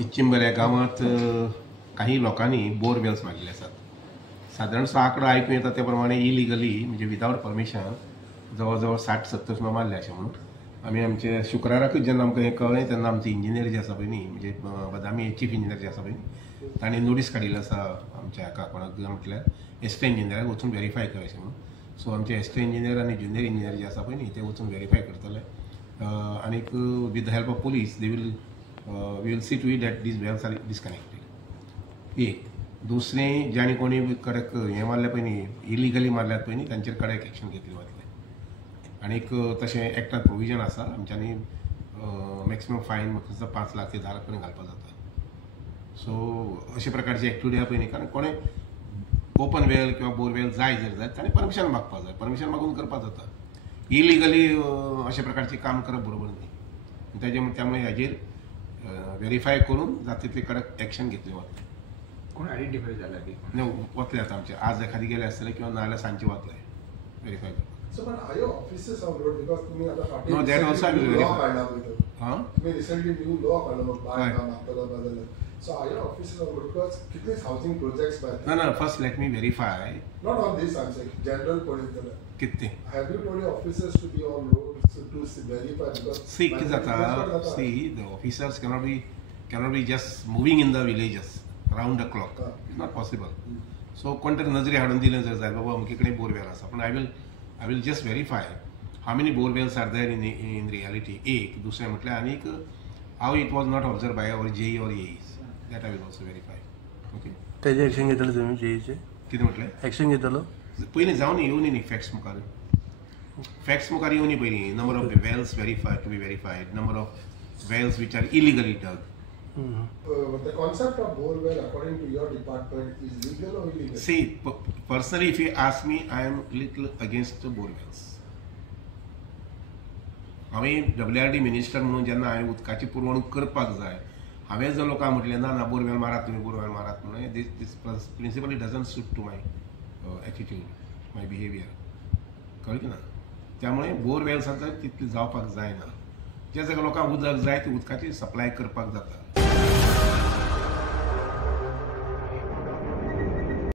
इच्चिंबऱ्या गावात काही लोकांनी बोरवेल्स मारलेले असतात. साधारणसा आकडा ऐकून येतात त्याप्रमाणे इलिगली म्हणजे विदाउट परमिशन जवळ 60-70 मारले अशें म्हणून आमी आमचे शुक्राराकूच जेन्ना आमकां हें कळ्ळें तेन्ना आमचे इंजिनियर जे आसा पळय न्ही म्हणजे बदामी चीफ इंजिनियर जे आसा पळय तांणी नोटीस काडिल्लो आसा आमच्या हाका कोणाक म्हटल्यार एस्टे इंजिनियराक वचून व्हेरीफाय कर अशें म्हणून. सो आमचे एस्टे इंजिनियर आनी ज्युनियर इंजिनियर जे आसा पळय न्ही ते वचून व्हेरीफाय करतले आनीक with the help of police they will we will see to it that these wells are disconnected. एक दुसरें ज्यांनी कोणी कडक हें मारलें पळय न्ही इलिगली मारल्यात पळय न्ही तांचेर कडक एक्शन घेतली वतले. आनीक तशें एक्टांत प्रोविजन आसा आमच्यांनी मॅक्सिमम फायन म्हाका 5 लाख ते 10 लाख पर्यंत घालपाक जाता. सो अशे प्रकारची एक्टिविटी आहा पळय न्ही कारण कोणें ओपन वेल किंवा बोरवेल जाय जर जाय ताणें परमिशन मागपाक जाय. परमिशन मागून करपाक जाता. इलिगली अशे प्रकारचें काम करप बरोबर न्ही. त्यामुळे हाजेर व्हेरीफाय करून जाता तितली कडक एक्शन घेतली वतले. कोण आयडेंटिफाय जाला की वतले आतां आमचे आज एखादी गेले आसतले किंवा नाजाल्यार सांजचे वतले व्हेरीफाय करपाक. So, but are your officers on road because तुम्ही आता Patil No, that also I will law verify. काढला होता. तुम्ही recently new law काढला Right. बदललं. So are your officers on road because कितने housing projects by No, first let me verify. not on this I'm saying general political. कितने Have you told your officers to be on road to verify because see कितें जाता see the officers cannot be just moving in the villages round the clock. It's not possible. So कोण तरी नजरे हाडून दिलें जर जाय बाबा अमके कडेन बोरवेल आसा पण I will just verify how many borewells are there in reality. एक दुसरें म्हटल्यार आनीक how it was not observed by our JE or AEs that I will also verify. Okay. तेजे एक्शन घेतले तुम्ही जेईचे कितें म्हटलें एक्शन घेतलो पयलीं जावन येवनी न्ही फॅक्ट्स मुखार येवनी पयलीं number of wells verify to be verified number of wells which are illegally dug. The concept of borewell according to your department is legal or illegal? See, personally if you ask me I am little against the borewells. हांवें WRD minister म्हणून जेन्ना हांवें उदकाची पुरवणूक करपाक जाय हांवें जर लोकांक म्हटलें ना बोरवेल मारात तुमी बोरवेल मारात म्हणून this principally doesn't suit to my attitude my behaviour कळ्ळें ना. त्यामुळे बोरवेल्सांचो तितलें जावपाक जायना. जे जाग्यार लोकांक उदक जाय ते उदकाची सप्लाय करपाक जाता.